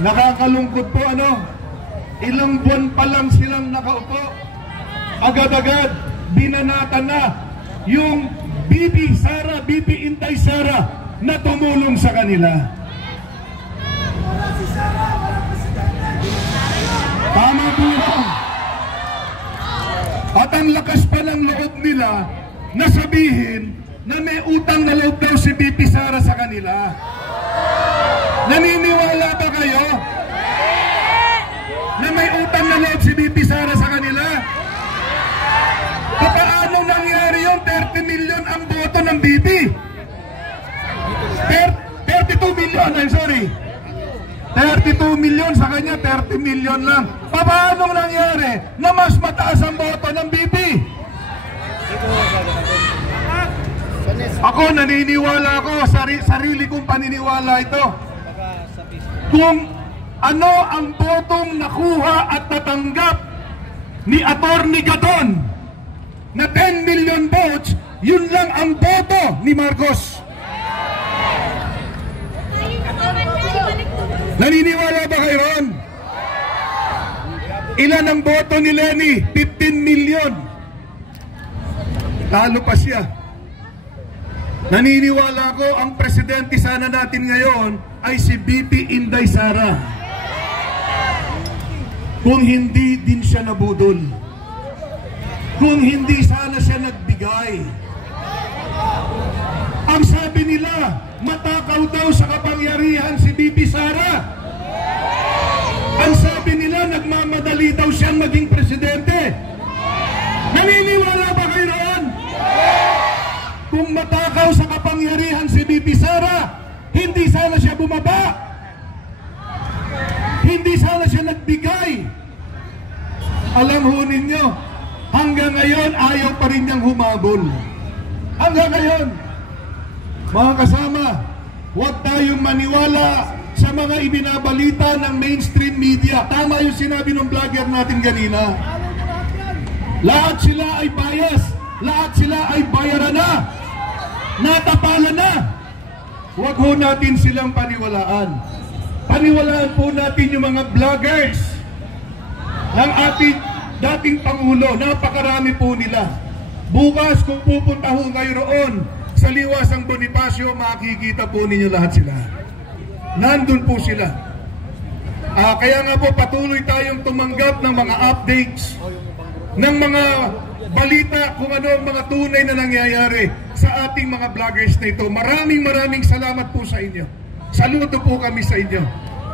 Nakakalungkot po ilang buwan pa lang silang nakaupo, agad-agad binanatan na yung BP Inday Sara na tumulong sa kanila. Tama po yan. At ang lakas pa ng loob nila na sabihin na may utang na loob daw si BP Sara sa kanila. Naniniwala ba kayo na may utang na loob si BP Sara sa kanila? Paano nangyari yun? 30 million ang boto ng BP. 32 million, I'm sorry. 32 million sa kanya, 30 million lang. Paano nangyari na mas mataas ang boto ng BP? Ako naniniwala ako, sarili kong paniniwala ito. Kung ano ang botong nakuha at natanggap ni Atty. Gaton na 10 million votes, yun lang ang boto ni Marcos. Naniniwala ba kayo ron? Ilan ang boto ni Lenny? 15 million. Talo pa siya. Naniniwala ko ang presidente sana natin ngayon ay si BP Inday Sara. Kung hindi din siya nabudol. Kung hindi sana siya nagbigay. Ang sabi nila, matakaw daw sa kapangyarihan si BP Sara. Ang sabi nila, nagmamadali daw siyang maging presidente. Naniniwala ba kayo roon? Kung matakaw sa kapangyarihan si BP Sara, hindi sana siya bumaba. Hindi sana siya nagbigay. Alam ho ninyo, hanggang ngayon ayaw pa rin niyang humabol. Hanggang ngayon. Mga kasama, huwag tayong maniwala sa mga ibinabalita ng mainstream media. Tama yung sinabi ng vlogger natin kanina. Lahat sila ay bias. Lahat sila ay bayaran na. Natapalan na. Huwag ho natin silang paniwalaan. Paniwalaan po natin yung mga vloggers ng ating dating Pangulo. Napakarami po nila. Bukas kung pupunta ho kayo roon sa Liwasang Bonifacio, makikita po ninyo lahat sila. Nandun po sila. Kaya nga po patuloy tayong tumanggap ng mga updates, ng mga balita kung ano ang mga tunay na nangyayari sa ating mga vloggers na ito. Maraming salamat po sa inyo. Saludo po kami sa inyo.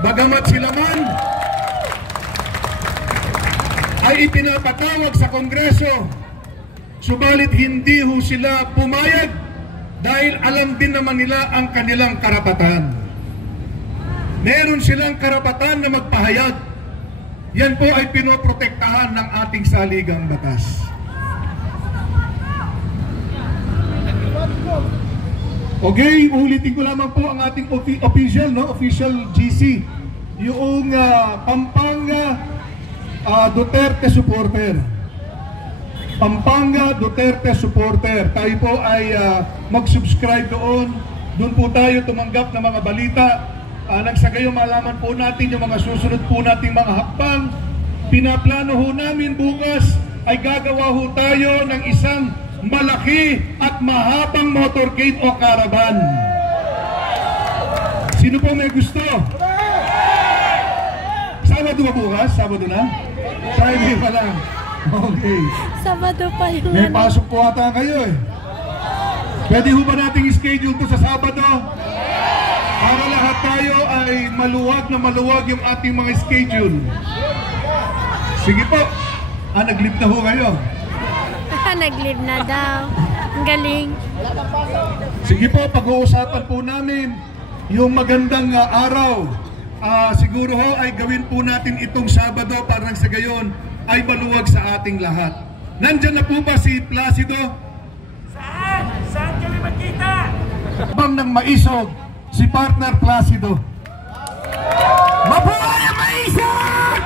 Bagamat sila man ay ipinapatawag sa Kongreso, subalit hindi ho sila pumayag dahil alam din naman nila ang kanilang karapatan. Meron silang karapatan na magpahayag. Yan po ay pinoprotektahan ng ating saligang batas. Okay, ulitin ko lamang po ang ating official GC. Yung Pampanga Duterte supporter. Pampanga Duterte supporter. Tayo po ay mag-subscribe doon. Doon po tayo tumanggap ng mga balita. Nagsagayon malaman po natin yung mga susunod po nating mga hakbang. Pinaplano ho namin bukas ay gagawa ho tayo ng isang malaki at mahabang motorcade o caravan. Sino po may gusto? Sabado ba bukas? Sabado na? Friday pa lang. Okay. Sabado pa yun. May pasok po ata kayo eh. Pwede ho ba nating schedule to sa Sabado? Para lahat tayo ay maluwag na maluwag yung ating mga schedule. Sige po. Nag-leave na ho kayo. Nag-leave na daw. Ang galing. Sige po, pag-uusapan po namin yung magandang araw. Siguro ho ay gawin po natin itong Sabado para nang sa gayon ay maluwag sa ating lahat. Nandyan na po ba si Placido? Saan? Saan kami magkita? Bang ng maisog, si partner Placido. Mabuhay ang maisog!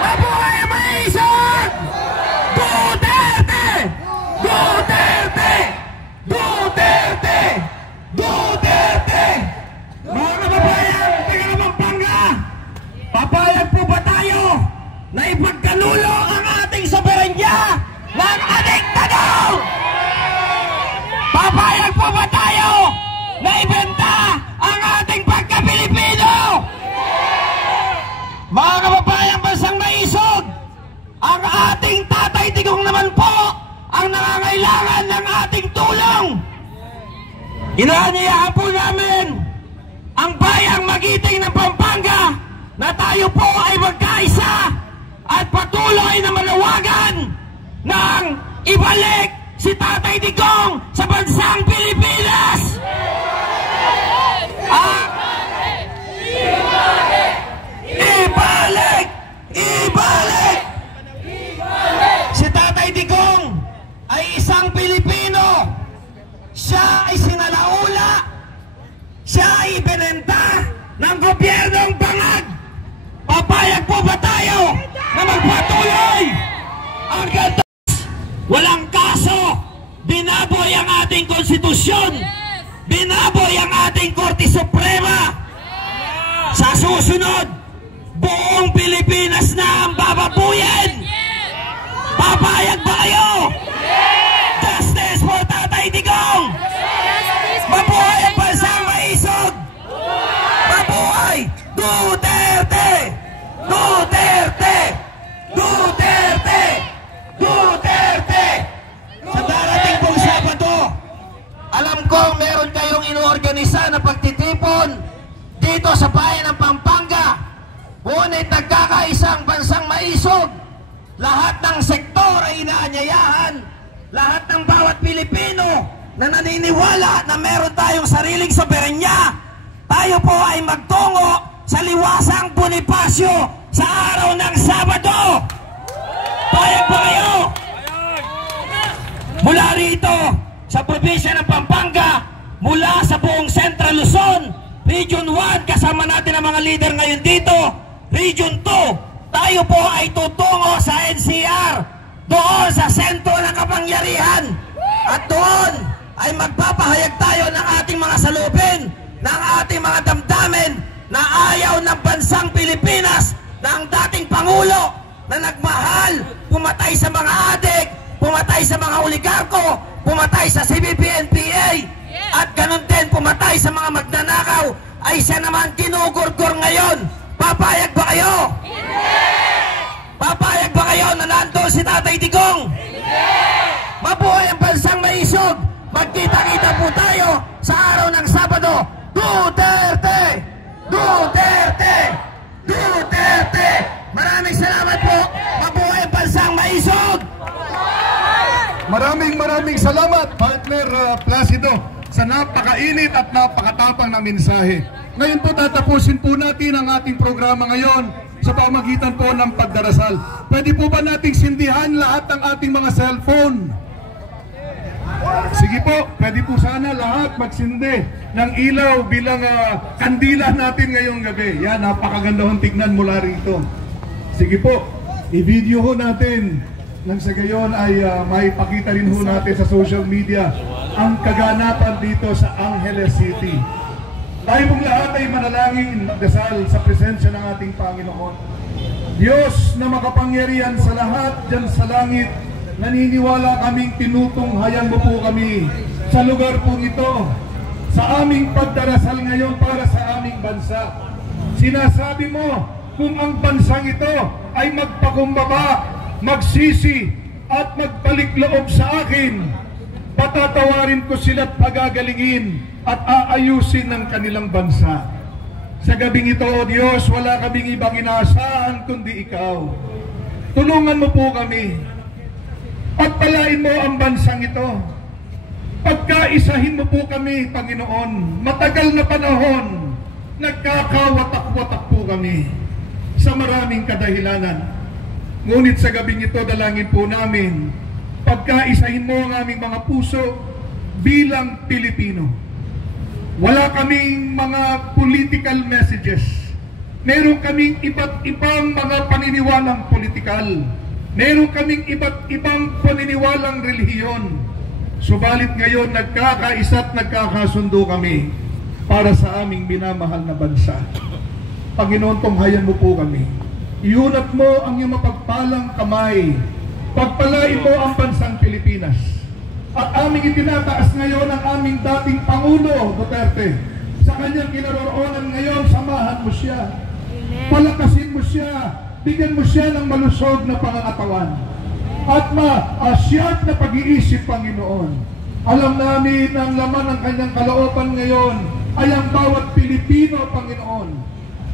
Mabuhay ang maisog! Duterte! Duterte! Duterte! Duterte! Mga kababayan, taga ng Pampanga! ipagkanulo ang ating soberanya ng adiktador? Papayag po ba tayo na ibenta ang ating pagka-Pilipino? Mga kababayang bansang maisog, ang ating Tatay Digong naman po ang nangangailangan ng ating tulong. Inaanyayahan po namin ang bayang magiting ng Pampanga na tayo po ay magkaisa at patuloy na manawagan ng ibalik si Tatay Digong sa bansang Pilipinas. Ibalik! Ibalik! Si Tatay Digong ay isang Pilipino. Siya ay sinalaula. Siya ay ibinenta ng gobyernong bangag. Papayag po ba tayo na magpatuloy ang ganito? Walang kaso. Binaboy ang ating konstitusyon. Binaboy ang ating Korte Suprema. Sa susunod, buong Pilipinas na ang bababuyin. Papayag ba kayo? Justice for Tatay Digong! Mabuhay ang bansang maisog! Mabuhay Duterte! Duterte! Duterte! Duterte! Sa darating pong Sabado, alam kong meron kayong inuorganisa na pagtitipon dito sa bayan ng Pampanga. Ngunit nagkakaisang bansang maisog. Lahat ng sektor ay inaanyayahan. Lahat ng bawat Pilipino na naniniwala na meron tayong sariling soberanya. Tayo po ay magtungo sa Liwasang Bonifacio sa araw ng Sabado. Payag ba kayo? Mula rito sa probinsya ng Pampanga, mula sa buong Central Luzon, Region 1, kasama natin ang mga leader ngayon dito, Region 2, tayo po ay tutungo sa NCR, doon sa sentro ng kapangyarihan. At doon ay magpapahayag tayo ng ating mga salubin, ng ating mga damdamin na ayaw ng bansang Pilipinas, ng dating Pangulo na nagmahal, pumatay sa mga adik, pumatay sa mga oligarko, pumatay sa CBP-NPA, at ganun din pumatay sa mga magnanakaw, ay siya naman kinugurgur ngayon. Papayag ba kayo? Papayag ba kayo na nandun si Tatay Digong? Mabuhay ang bansang maisog. Magkita-kita po tayo sa araw ng Sabado. Duterte! Duterte! Duterte! Maraming salamat po. Mabuhay ang bansang maisog. Maraming salamat, Partner Placido, sa napakainit at napakatapang na mensahe. Ngayon po tatapusin po natin ang ating programa ngayon sa pamagitan po ng pagdarasal. Pwede po ba nating sindihan lahat ng ating mga cellphone? Sige po, pwede po sana lahat magsindi ng ilaw bilang kandila natin ngayong gabi. Yan, napakaganda hong tignan mula rito. Sige po, i-video ho natin nang sa gayon ay maipakita rin ho natin sa social media ang kaganapan dito sa Angeles City. Tayo pong lahat ay manalangin, magdasal sa presensya ng ating Panginoon. Diyos na makapangyarihan sa lahat dyan sa langit, naniniwala kaming tinutunghayan mo po kami sa lugar pong ito, sa aming pagdarasal ngayon para sa aming bansa. Sinasabi mo, kung ang bansang ito ay magpakumbaba, magsisi at magbalik loob sa akin, patatawarin ko sila't pagagalingin at aayusin ng kanilang bansa. Sa gabing ito, O Diyos, wala kaming ibang inaasahan kundi Ikaw. Tulungan mo po kami. Pagpalain mo ang bansang ito. Pagkaisahin mo po kami, Panginoon. Matagal na panahon, nagkakawatak-watak po kami sa maraming kadahilanan. Ngunit sa gabing ito, dalangin po namin, pagkaisahin mo ang aming mga puso bilang Pilipino. Wala kaming mga political messages. Meron kaming iba't ibang mga paniniwalang politikal. Meron kaming iba't ibang paniniwalang relihiyon. Subalit ngayon, nagkakaisa at nagkakasundo kami para sa aming minamahal na bansa. Panginoon, tunghayan mo po kami. Iunat mo ang iyong mapagpalang kamay. Pagpalain mo ang bansang Pilipinas. At aming itinataas ngayon ang aming dating Pangulo Duterte. Sa kanyang kinaroroonan ngayon, samahan mo siya. Palakasin mo siya. Bigyan mo siya ng malusog na pangangatawan. At maasyat na pag-iisip, Panginoon. Alam namin na ang laman ng kanyang kalooban ngayon ay ang bawat Pilipino, Panginoon.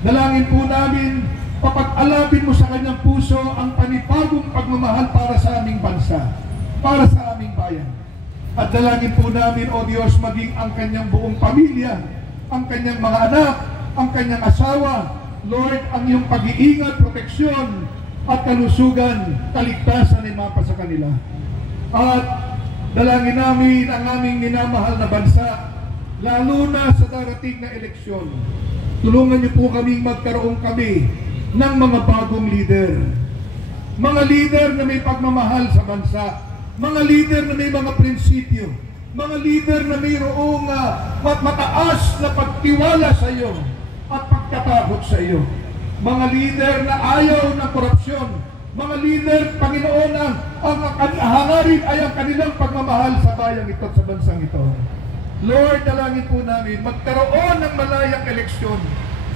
Dalangin po namin, papag-alabin mo sa kanyang puso ang panibagong pagmamahal para sa aming bansa, para sa aming bayan. At dalangin po namin, O Diyos, maging ang kanyang buong pamilya, ang kanyang mga anak, ang kanyang asawa, Lord, ang iyong pag-iingat, proteksyon, at kalusugan, kaligtasan ay mapa sa kanila. At dalangin namin ang aming minamahal na bansa, lalo na sa darating na eleksyon. Tulungan niyo po kaming magkaroon kami ng mga bagong leader. Mga leader na may pagmamahal sa bansa. Mga leader na may mga prinsipyo. Mga leader na mayroong mataas na pagtiwala sa iyo at pagkatakot sa iyo. Mga leader na ayaw ng korupsyon. Mga leader, Panginoon, ang hangarin ay ang kanilang pagmamahal sa bayang ito at sa bansang ito. Lord, dalangin po namin, magkaroon ng malayang eleksyon.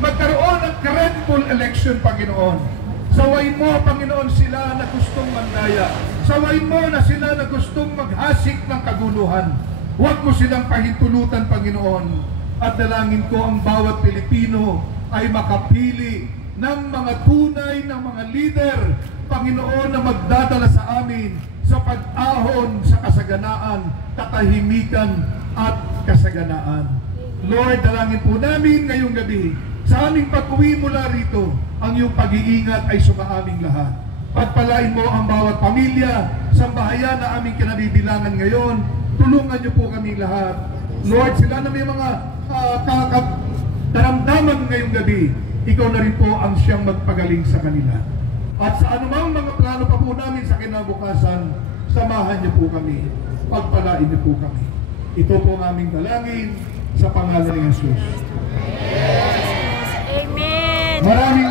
Magkaroon ng credible election, Panginoon. Sawayin mo, Panginoon, sila na gustong mandaya. Sawayin mo na sila na gustong maghasik ng kaguluhan. Huwag mo silang pahintulutan, Panginoon. At dalangin ko ang bawat Pilipino ay makapili ng mga tunay ng mga leader, Panginoon, na magdadala sa amin sa pag-ahon sa kasaganaan, katahimikan at kasaganaan. Lord, dalangin po namin ngayong gabi, sa aming pag-uwi mula rito, ang iyong pag-iingat ay sumaaming lahat. Pagpalain mo ang bawat pamilya, sambahayan na aming kinabibilangan ngayon. Tulungan niyo po kami lahat. Lord, sila na may mga daramdaman ngayong gabi, ikaw na rin po ang siyang magpagaling sa kanila. At sa anumang mga plano pa po namin sa kinabukasan, samahan niyo po kami. Pagpalain niyo po kami. Ito po ang aming dalangin sa pangalan ni Jesus. Amen. Maraming